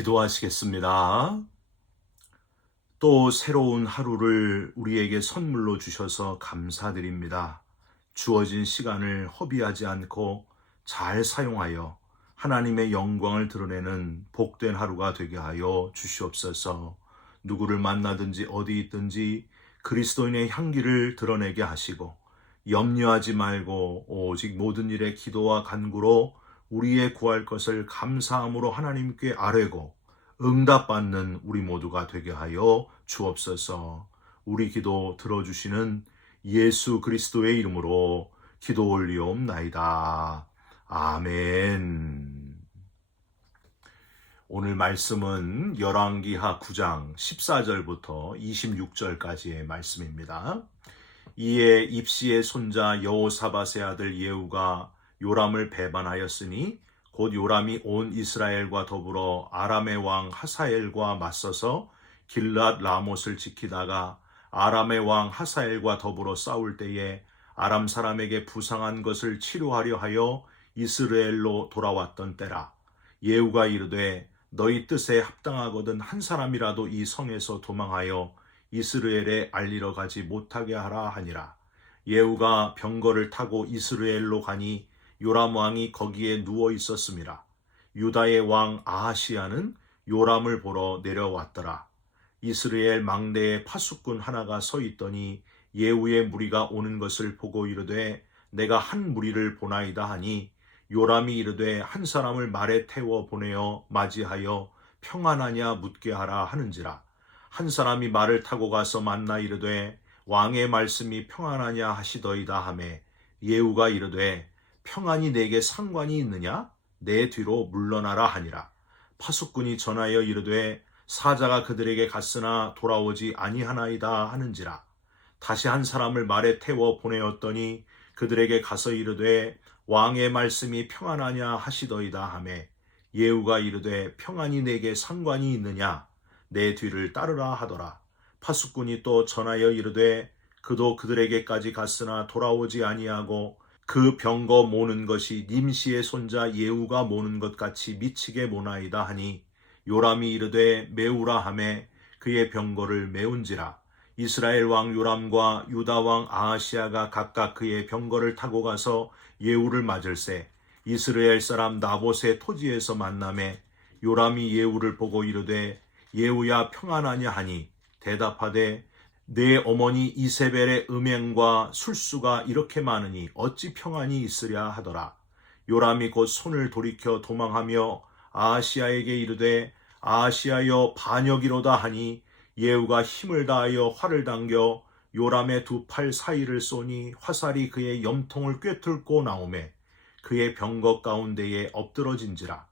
기도하시겠습니다. 또 새로운 하루를 우리에게 선물로 주셔서 감사드립니다. 주어진 시간을 허비하지 않고 잘 사용하여 하나님의 영광을 드러내는 복된 하루가 되게 하여 주시옵소서. 누구를 만나든지 어디 있든지 그리스도인의 향기를 드러내게 하시고 염려하지 말고 오직 모든 일에 기도와 간구로 우리의 구할 것을 감사함으로 하나님께 아뢰고 응답받는 우리 모두가 되게 하여 주옵소서. 우리 기도 들어주시는 예수 그리스도의 이름으로 기도 올리옵나이다. 아멘. 오늘 말씀은 열왕기하 9장 14절부터 26절까지의 말씀입니다. 이에 입시의 손자 여호사밧의 아들 예후가 요람을 배반하였으니 곧 요람이 온 이스라엘과 더불어 아람의 왕 하사엘과 맞서서 길랏 라못을 지키다가 아람의 왕 하사엘과 더불어 싸울 때에 아람 사람에게 부상한 것을 치료하려 하여 이스라엘로 돌아왔던 때라. 예후가 이르되 너희 뜻에 합당하거든 한 사람이라도 이 성에서 도망하여 이스라엘에 알리러 가지 못하게 하라 하니라. 예후가 병거를 타고 이스라엘로 가니 요람 왕이 거기에 누워 있었음이라. 유다의 왕 아하시야는 요람을 보러 내려왔더라. 이스라엘 망대에 파수꾼 하나가 서 있더니 예후의 무리가 오는 것을 보고 이르되 내가 한 무리를 보나이다 하니 요람이 이르되 한 사람을 말에 태워 보내어 맞이하여 평안하냐 묻게 하라 하는지라. 한 사람이 말을 타고 가서 만나 이르되 왕의 말씀이 평안하냐 하시더이다 하매 예후가 이르되 평안이 내게 상관이 있느냐? 내 뒤로 물러나라 하니라. 파수꾼이 전하여 이르되 사자가 그들에게 갔으나 돌아오지 아니하나이다 하는지라. 다시 한 사람을 말에 태워 보내었더니 그들에게 가서 이르되 왕의 말씀이 평안하냐 하시더이다 하매 예후가 이르되 평안이 내게 상관이 있느냐? 내 뒤를 따르라 하더라. 파수꾼이 또 전하여 이르되 그도 그들에게까지 갔으나 돌아오지 아니하고 그 병거 모는 것이 님시의 손자 예후가 모는 것 같이 미치게 모나이다 하니 요람이 이르되 메우라 하매 그의 병거를 메운지라. 이스라엘 왕 요람과 유다 왕 아하시야가 각각 그의 병거를 타고 가서 예후를 맞을새 이스라엘 사람 나봇의 토지에서 만나매 요람이 예후를 보고 이르되 예후야 평안하냐 하니 대답하되 내 어머니 이세벨의 음행과 술수가 이렇게 많으니 어찌 평안이 있으랴 하더라. 요람이 곧 손을 돌이켜 도망하며 아하시야에게 이르되 아하시야여 반역이로다 하니 예후가 힘을 다하여 활을 당겨 요람의 두 팔 사이를 쏘니 화살이 그의 염통을 꿰뚫고 나오매 그의 병거 가운데에 엎드러진지라.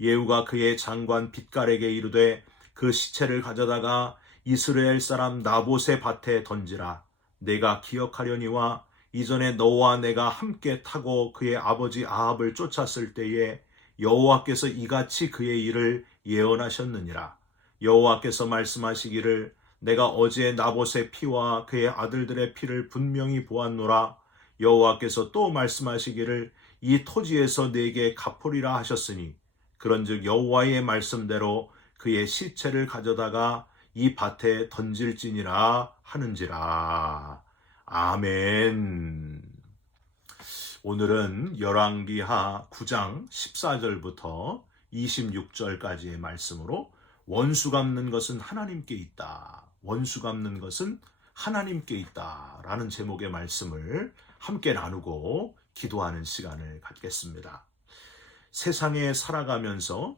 예후가 그의 장관 빗갈에게 이르되 그 시체를 가져다가 이스라엘 사람 나봇의 밭에 던지라. 내가 기억하려니와 이전에 너와 내가 함께 타고 그의 아버지 아합을 쫓았을 때에 여호와께서 이같이 그의 일을 예언하셨느니라. 여호와께서 말씀하시기를 내가 어제 나봇의 피와 그의 아들들의 피를 분명히 보았노라. 여호와께서 또 말씀하시기를 이 토지에서 내게 갚으리라 하셨으니 그런즉 여호와의 말씀대로 그의 시체를 가져다가 이 밭에 던질지니라 하는지라. 아멘. 오늘은 열왕기하 9장 14절부터 26절까지의 말씀으로 원수 갚는 것은 하나님께 있다. 원수 갚는 것은 하나님께 있다. 라는 제목의 말씀을 함께 나누고 기도하는 시간을 갖겠습니다. 세상에 살아가면서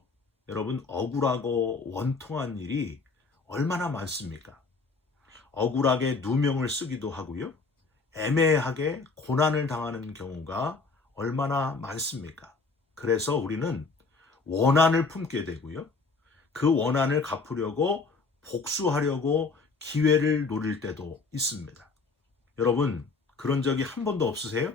여러분 억울하고 원통한 일이 얼마나 많습니까? 억울하게 누명을 쓰기도 하고요. 애매하게 고난을 당하는 경우가 얼마나 많습니까? 그래서 우리는 원한을 품게 되고요. 그 원한을 갚으려고 복수하려고 기회를 노릴 때도 있습니다. 여러분, 그런 적이 한 번도 없으세요?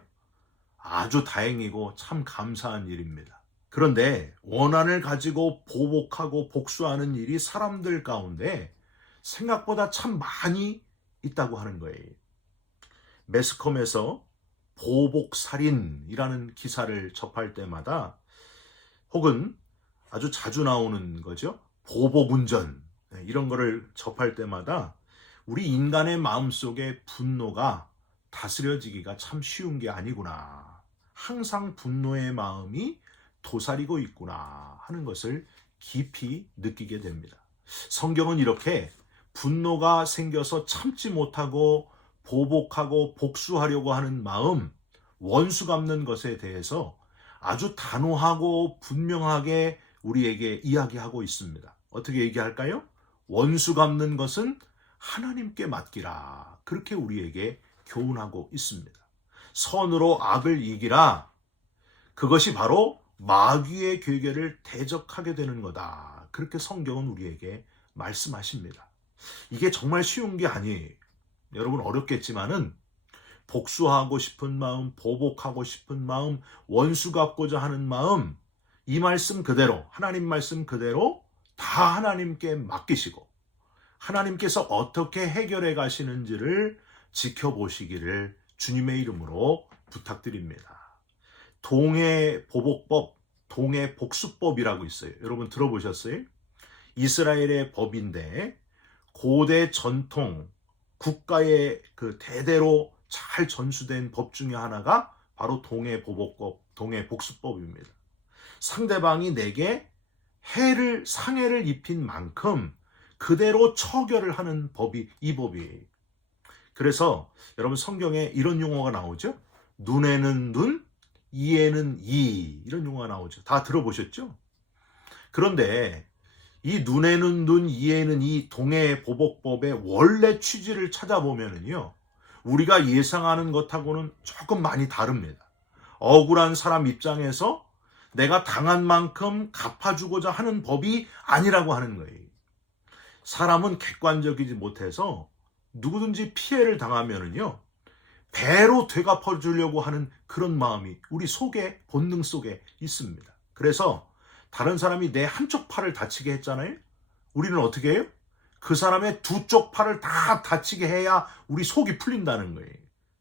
아주 다행이고 참 감사한 일입니다. 그런데 원한을 가지고 보복하고 복수하는 일이 사람들 가운데 생각보다 참 많이 있다고 하는 거예요. 매스컴에서 보복살인이라는 기사를 접할 때마다 혹은 아주 자주 나오는 거죠. 보복운전 이런 거를 접할 때마다 우리 인간의 마음속에 분노가 다스려지기가 참 쉬운 게 아니구나. 항상 분노의 마음이 도사리고 있구나 하는 것을 깊이 느끼게 됩니다. 성경은 이렇게 분노가 생겨서 참지 못하고 보복하고 복수하려고 하는 마음, 원수 갚는 것에 대해서 아주 단호하고 분명하게 우리에게 이야기하고 있습니다. 어떻게 얘기할까요? 원수 갚는 것은 하나님께 맡기라. 그렇게 우리에게 교훈하고 있습니다. 선으로 악을 이기라. 그것이 바로 마귀의 괴계를 대적하게 되는 거다. 그렇게 성경은 우리에게 말씀하십니다. 이게 정말 쉬운 게 아니에요. 여러분 어렵겠지만은 복수하고 싶은 마음, 보복하고 싶은 마음, 원수 갚고자 하는 마음, 이 말씀 그대로, 하나님 말씀 그대로 다 하나님께 맡기시고 하나님께서 어떻게 해결해 가시는지를 지켜보시기를 주님의 이름으로 부탁드립니다. 동해보복법, 동해복수법이라고 있어요. 여러분 들어보셨어요? 이스라엘의 법인데 고대 전통 국가의 그 대대로 잘 전수된 법 중에 하나가 바로 동해보복법, 동해복수법입니다. 상대방이 내게 상해를 입힌 만큼 그대로 처결을 하는 법이 이 법이에요. 그래서 여러분 성경에 이런 용어가 나오죠? 눈에는 눈, 이에는 이, 이런 용어가 나오죠. 다 들어보셨죠? 그런데 이 눈에는 눈, 이에는 이 동해보복법의 원래 취지를 찾아보면요, 우리가 예상하는 것하고는 조금 많이 다릅니다. 억울한 사람 입장에서 내가 당한 만큼 갚아주고자 하는 법이 아니라고 하는 거예요. 사람은 객관적이지 못해서 누구든지 피해를 당하면은요, 배로 되갚아주려고 하는 그런 마음이 우리 속에, 본능 속에 있습니다. 그래서 다른 사람이 내 한쪽 팔을 다치게 했잖아요. 우리는 어떻게 해요? 그 사람의 두 쪽 팔을 다 다치게 해야 우리 속이 풀린다는 거예요.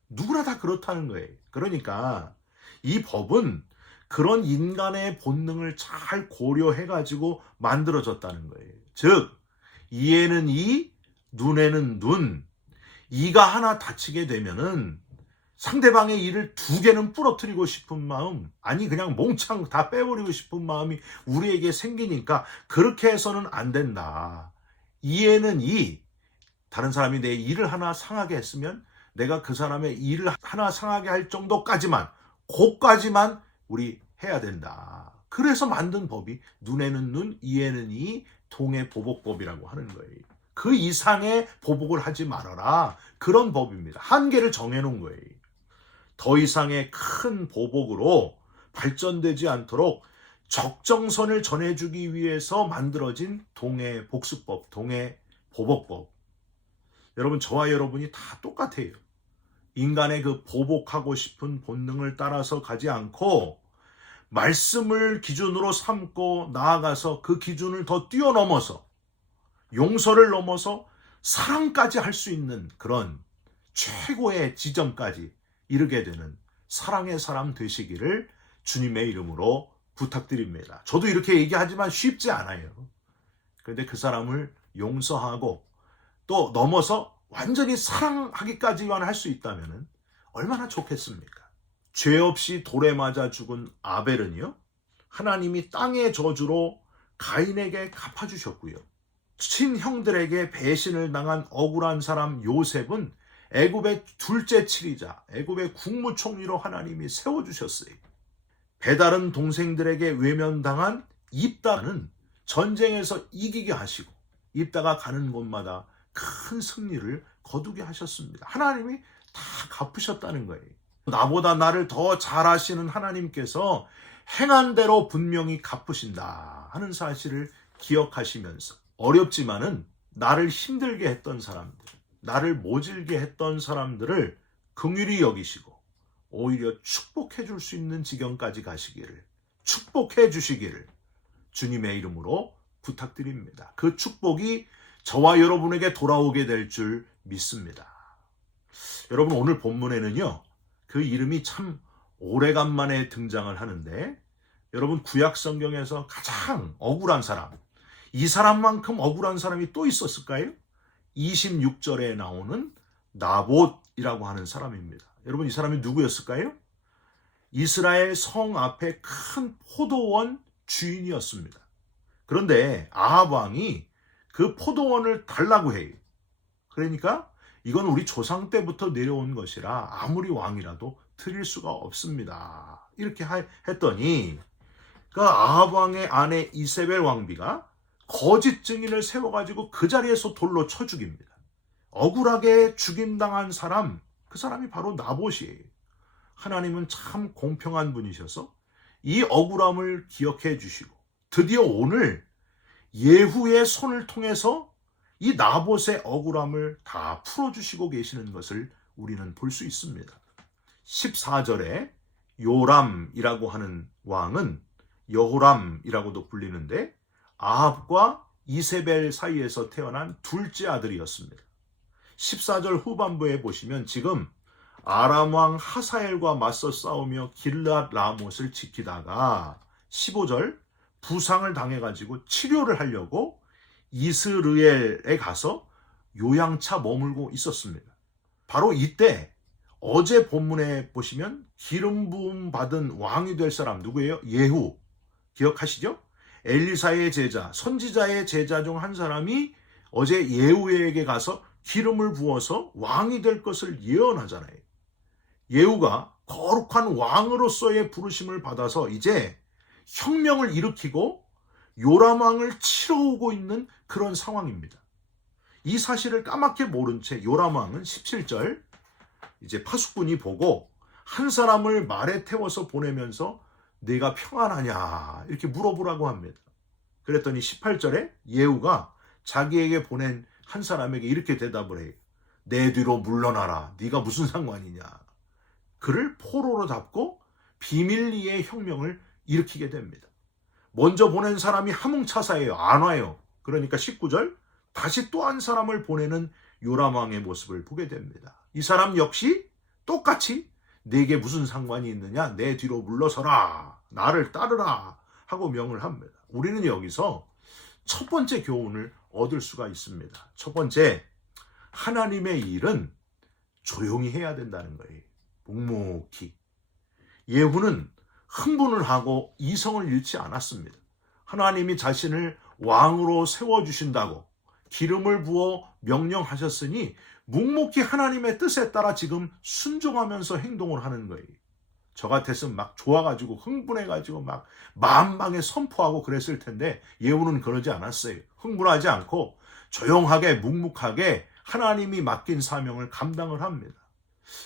누구나 다 그렇다는 거예요. 그러니까 이 법은 그런 인간의 본능을 잘 고려해가지고 만들어졌다는 거예요. 즉, 이에는 이, 눈에는 눈. 이가 하나 다치게 되면은 상대방의 이를 두 개는 부러뜨리고 싶은 마음, 아니 그냥 몽창 다 빼버리고 싶은 마음이 우리에게 생기니까 그렇게 해서는 안 된다. 이에는 이, 다른 사람이 내 일을 하나 상하게 했으면 내가 그 사람의 일을 하나 상하게 할 정도까지만, 그까지만 우리 해야 된다. 그래서 만든 법이 눈에는 눈, 이에는 이 동해보복법이라고 하는 거예요. 그 이상의 보복을 하지 말아라. 그런 법입니다. 한계를 정해놓은 거예요. 더 이상의 큰 보복으로 발전되지 않도록 적정선을 전해주기 위해서 만들어진 동해복수법, 동해보복법. 여러분, 저와 여러분이 다 똑같아요. 인간의 그 보복하고 싶은 본능을 따라서 가지 않고 말씀을 기준으로 삼고 나아가서 그 기준을 더 뛰어넘어서 용서를 넘어서 사랑까지 할 수 있는 그런 최고의 지점까지 이르게 되는 사랑의 사람 되시기를 주님의 이름으로 부탁드립니다. 저도 이렇게 얘기하지만 쉽지 않아요. 그런데 그 사람을 용서하고 또 넘어서 완전히 사랑하기까지만 할 수 있다면 얼마나 좋겠습니까? 죄 없이 돌에 맞아 죽은 아벨은요, 하나님이 땅의 저주로 가인에게 갚아주셨고요. 친형들에게 배신을 당한 억울한 사람 요셉은 애굽의 둘째 치리자, 애굽의 국무총리로 하나님이 세워주셨어요. 배다른 동생들에게 외면당한 입다는 전쟁에서 이기게 하시고 입다가 가는 곳마다 큰 승리를 거두게 하셨습니다. 하나님이 다 갚으셨다는 거예요. 나보다 나를 더 잘 아시는 하나님께서 행한 대로 분명히 갚으신다 하는 사실을 기억하시면서 어렵지만은 나를 힘들게 했던 사람들, 나를 모질게 했던 사람들을 긍휼히 여기시고 오히려 축복해 줄 수 있는 지경까지 가시기를, 축복해 주시기를 주님의 이름으로 부탁드립니다. 그 축복이 저와 여러분에게 돌아오게 될 줄 믿습니다. 여러분, 오늘 본문에는요, 그 이름이 참 오래간만에 등장을 하는데, 여러분 구약 성경에서 가장 억울한 사람, 이 사람만큼 억울한 사람이 또 있었을까요? 26절에 나오는 나봇이라고 하는 사람입니다. 여러분, 이 사람이 누구였을까요? 이스라엘 성 앞에 큰 포도원 주인이었습니다. 그런데 아합 왕이 그 포도원을 달라고 해요. 그러니까 이건 우리 조상 때부터 내려온 것이라 아무리 왕이라도 드릴 수가 없습니다. 이렇게 했더니 그 아합 왕의 아내 이세벨 왕비가 거짓 증인을 세워가지고 그 자리에서 돌로 쳐 죽입니다. 억울하게 죽임당한 사람, 그 사람이 바로 나봇이에요. 하나님은 참 공평한 분이셔서 이 억울함을 기억해 주시고 드디어 오늘 예후의 손을 통해서 이 나봇의 억울함을 다 풀어주시고 계시는 것을 우리는 볼 수 있습니다. 14절에 요람이라고 하는 왕은 여호람이라고도 불리는데 아합과 이세벨 사이에서 태어난 둘째 아들이었습니다. 14절 후반부에 보시면 지금 아람 왕 하사엘과 맞서 싸우며 길르앗 라못을 지키다가 15절 부상을 당해가지고 치료를 하려고 이스르엘에 가서 요양차 머물고 있었습니다. 바로 이때 어제 본문에 보시면 기름 부음 받은 왕이 될 사람 누구예요? 예후. 기억하시죠? 엘리사의 제자, 선지자의 제자 중 한 사람이 어제 예후에게 가서 기름을 부어서 왕이 될 것을 예언하잖아요. 예후가 거룩한 왕으로서의 부르심을 받아서 이제 혁명을 일으키고 요람 왕을 치러 오고 있는 그런 상황입니다. 이 사실을 까맣게 모른 채 요람 왕은 17절 이제 파수꾼이 보고 한 사람을 말에 태워서 보내면서 내가 평안하냐 이렇게 물어보라고 합니다. 그랬더니 18절에 예후가 자기에게 보낸 한 사람에게 이렇게 대답을 해요. 내 뒤로 물러나라. 네가 무슨 상관이냐. 그를 포로로 잡고 비밀리에 혁명을 일으키게 됩니다. 먼저 보낸 사람이 함흥차사예요. 안 와요. 그러니까 19절 다시 또 한 사람을 보내는 요람 왕의 모습을 보게 됩니다. 이 사람 역시 똑같이 내게 무슨 상관이 있느냐. 내 뒤로 물러서라. 나를 따르라 하고 명을 합니다. 우리는 여기서 첫 번째 교훈을 얻을 수가 있습니다. 첫 번째, 하나님의 일은 조용히 해야 된다는 거예요. 묵묵히. 예후는 흥분을 하고 이성을 잃지 않았습니다. 하나님이 자신을 왕으로 세워주신다고 기름을 부어 명령하셨으니 묵묵히 하나님의 뜻에 따라 지금 순종하면서 행동을 하는 거예요. 저 같았으면 막 좋아가지고 흥분해가지고 막 만방에 선포하고 그랬을 텐데 예후는 그러지 않았어요. 흥분하지 않고 조용하게 묵묵하게 하나님이 맡긴 사명을 감당을 합니다.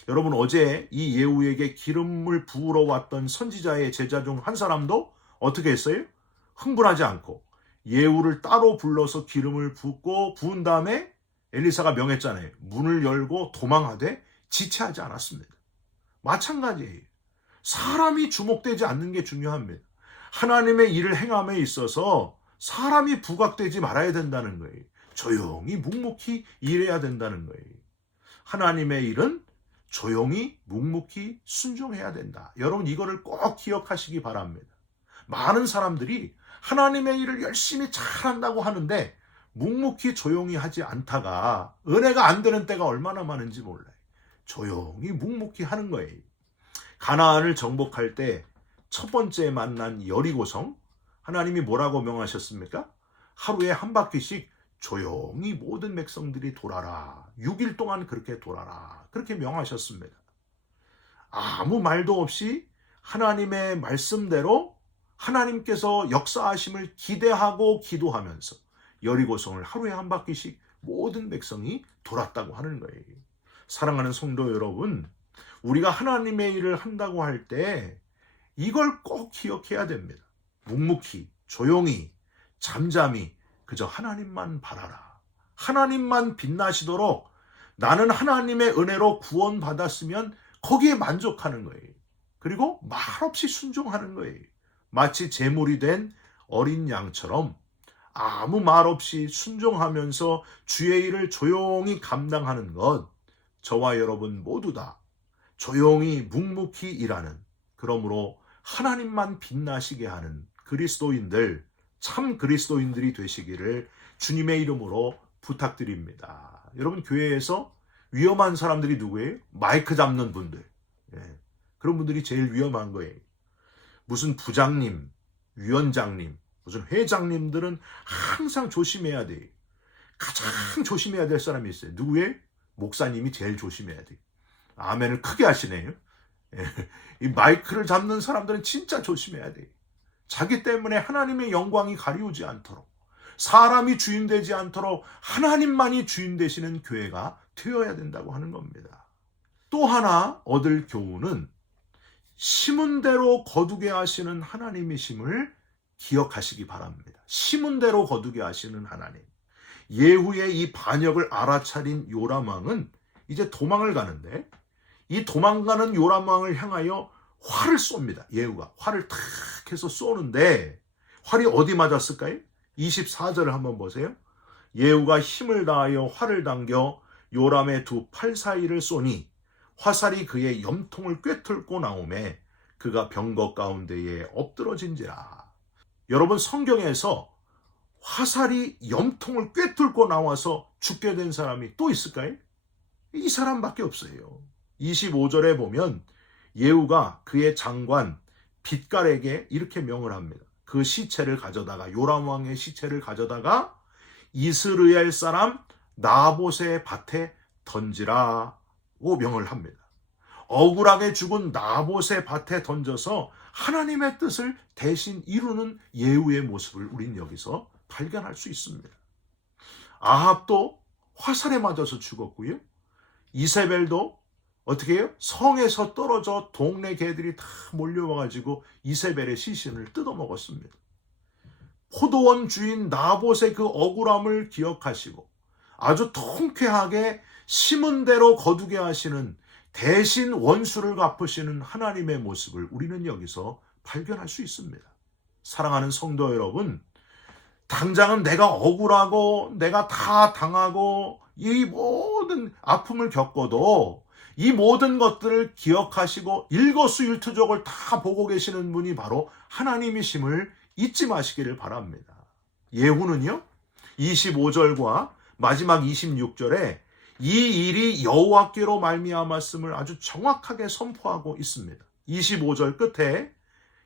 여러분, 어제 이 예후에게 기름을 부으러 왔던 선지자의 제자 중 한 사람도 어떻게 했어요? 흥분하지 않고 예후를 따로 불러서 기름을 붓고 부은 다음에 엘리사가 명했잖아요. 문을 열고 도망하되 지체하지 않았습니다. 마찬가지예요. 사람이 주목되지 않는 게 중요합니다. 하나님의 일을 행함에 있어서 사람이 부각되지 말아야 된다는 거예요. 조용히 묵묵히 일해야 된다는 거예요. 하나님의 일은 조용히 묵묵히 순종해야 된다. 여러분, 이거를 꼭 기억하시기 바랍니다. 많은 사람들이 하나님의 일을 열심히 잘한다고 하는데 묵묵히 조용히 하지 않다가 은혜가 안 되는 때가 얼마나 많은지 몰라요. 조용히 묵묵히 하는 거예요. 가나안을 정복할 때 첫 번째 만난 여리고성, 하나님이 뭐라고 명하셨습니까? 하루에 한 바퀴씩 조용히 모든 백성들이 돌아라. 6일 동안 그렇게 돌아라. 그렇게 명하셨습니다. 아무 말도 없이 하나님의 말씀대로 하나님께서 역사하심을 기대하고 기도하면서 여리고성을 하루에 한 바퀴씩 모든 백성이 돌았다고 하는 거예요. 사랑하는 성도 여러분, 우리가 하나님의 일을 한다고 할 때 이걸 꼭 기억해야 됩니다. 묵묵히, 조용히, 잠잠히 그저 하나님만 바라라. 하나님만 빛나시도록 나는 하나님의 은혜로 구원받았으면 거기에 만족하는 거예요. 그리고 말없이 순종하는 거예요. 마치 제물이 된 어린 양처럼 아무 말 없이 순종하면서 주의 일을 조용히 감당하는 것, 저와 여러분 모두 다 조용히 묵묵히 일하는, 그러므로 하나님만 빛나시게 하는 그리스도인들 참 그리스도인들이 되시기를 주님의 이름으로 부탁드립니다. 여러분, 교회에서 위험한 사람들이 누구예요? 마이크 잡는 분들. 예, 그런 분들이 제일 위험한 거예요. 무슨 부장님, 위원장님, 무슨 회장님들은 항상 조심해야 돼요. 가장 조심해야 될 사람이 있어요. 누구예요? 목사님이 제일 조심해야 돼요. 아멘을 크게 하시네요. 예, 이 마이크를 잡는 사람들은 진짜 조심해야 돼요. 자기 때문에 하나님의 영광이 가리우지 않도록, 사람이 주인 되지 않도록 하나님만이 주인 되시는 교회가 되어야 된다고 하는 겁니다. 또 하나 얻을 교훈은 심은 대로 거두게 하시는 하나님이심을 기억하시기 바랍니다. 심은 대로 거두게 하시는 하나님. 예후의 이 반역을 알아차린 요람왕은 이제 도망을 가는데, 이 도망가는 요람왕을 향하여 활을 쏩니다. 예후가 활을 탁 해서 쏘는데 활이 어디 맞았을까요? 24절을 한번 보세요. 예후가 힘을 다하여 활을 당겨 요람의 두 팔 사이를 쏘니 화살이 그의 염통을 꿰뚫고 나오매 그가 병거 가운데에 엎드러진지라. 여러분, 성경에서 화살이 염통을 꿰뚫고 나와서 죽게 된 사람이 또 있을까요? 이 사람밖에 없어요. 25절에 보면 예후가 그의 장관 빗갈에게 이렇게 명을 합니다. 그 시체를 가져다가, 요람 왕의 시체를 가져다가 이스라엘 사람 나봇의 밭에 던지라고 명을 합니다. 억울하게 죽은 나봇의 밭에 던져서 하나님의 뜻을 대신 이루는 예후의 모습을 우린 여기서 발견할 수 있습니다. 아합도 화살에 맞아서 죽었고요. 이세벨도 어떻게 해요? 성에서 떨어져 동네 개들이 다 몰려와가지고 이세벨의 시신을 뜯어먹었습니다. 포도원 주인 나봇의 그 억울함을 기억하시고 아주 통쾌하게 심은 대로 거두게 하시는, 대신 원수를 갚으시는 하나님의 모습을 우리는 여기서 발견할 수 있습니다. 사랑하는 성도 여러분, 당장은 내가 억울하고 내가 다 당하고 이 모든 아픔을 겪어도 이 모든 것들을 기억하시고 일거수일투족을 다 보고 계시는 분이 바로 하나님이심을 잊지 마시기를 바랍니다. 예후는요, 25절과 마지막 26절에 이 일이 여호와께로 말미암았음을 아주 정확하게 선포하고 있습니다. 25절 끝에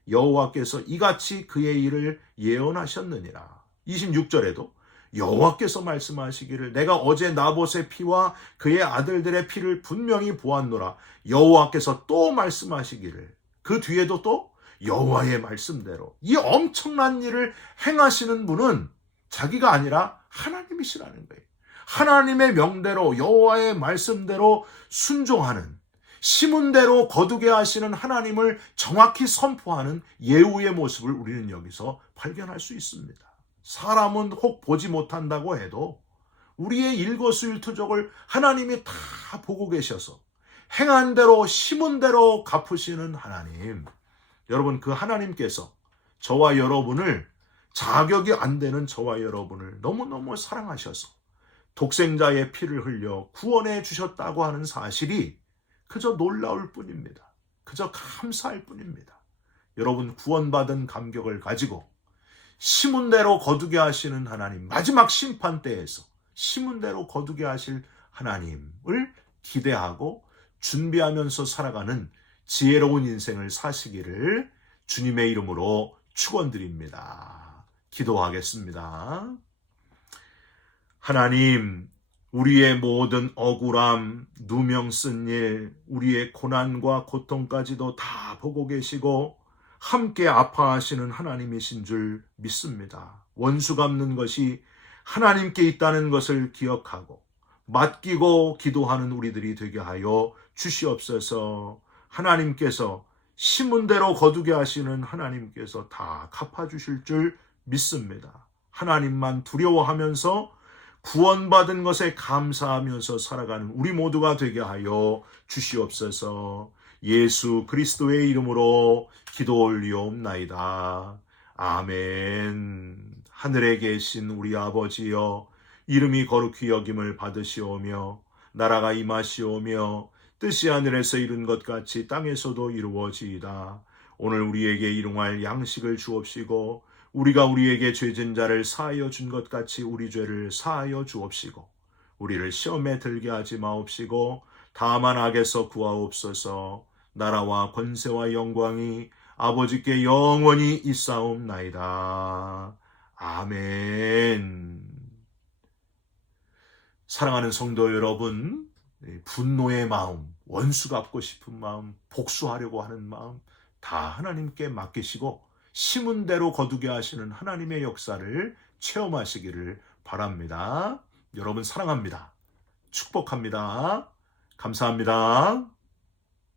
여호와께서 이같이 그의 일을 예언하셨느니라. 26절에도 여호와께서 말씀하시기를 내가 어제 나봇의 피와 그의 아들들의 피를 분명히 보았노라. 여호와께서 또 말씀하시기를, 그 뒤에도 또 여호와의 말씀대로. 이 엄청난 일을 행하시는 분은 자기가 아니라 하나님이시라는 거예요. 하나님의 명대로 여호와의 말씀대로 순종하는, 심은 대로 거두게 하시는 하나님을 정확히 선포하는 예후의 모습을 우리는 여기서 발견할 수 있습니다. 사람은 혹 보지 못한다고 해도 우리의 일거수일투족을 하나님이 다 보고 계셔서 행한 대로 심은 대로 갚으시는 하나님. 여러분, 그 하나님께서 저와 여러분을, 자격이 안 되는 저와 여러분을 너무너무 사랑하셔서 독생자의 피를 흘려 구원해 주셨다고 하는 사실이 그저 놀라울 뿐입니다. 그저 감사할 뿐입니다. 여러분, 구원받은 감격을 가지고 심은 대로 거두게 하시는 하나님, 마지막 심판 때에서 심은 대로 거두게 하실 하나님을 기대하고 준비하면서 살아가는 지혜로운 인생을 사시기를 주님의 이름으로 축원드립니다. 기도하겠습니다. 하나님, 우리의 모든 억울함, 누명 쓴 일, 우리의 고난과 고통까지도 다 보고 계시고 함께 아파하시는 하나님이신 줄 믿습니다. 원수 갚는 것이 하나님께 있다는 것을 기억하고 맡기고 기도하는 우리들이 되게 하여 주시옵소서. 하나님께서 심은 대로 거두게 하시는 하나님께서 다 갚아주실 줄 믿습니다. 하나님만 두려워하면서 구원받은 것에 감사하면서 살아가는 우리 모두가 되게 하여 주시옵소서. 예수 그리스도의 이름으로 기도 올리옵나이다. 아멘. 하늘에 계신 우리 아버지여, 이름이 거룩히 여김을 받으시오며 나라가 임하시오며 뜻이 하늘에서 이룬 것 같이 땅에서도 이루어지이다. 오늘 우리에게 일용할 양식을 주옵시고 우리가 우리에게 죄진 자를 사하여 준 것 같이 우리 죄를 사하여 주옵시고 우리를 시험에 들게 하지 마옵시고 다만 악에서 구하옵소서. 나라와 권세와 영광이 아버지께 영원히 있사옵나이다. 아멘. 사랑하는 성도 여러분, 분노의 마음, 원수 갚고 싶은 마음, 복수하려고 하는 마음 다 하나님께 맡기시고 심은 대로 거두게 하시는 하나님의 역사를 체험하시기를 바랍니다. 여러분 사랑합니다. 축복합니다. 감사합니다.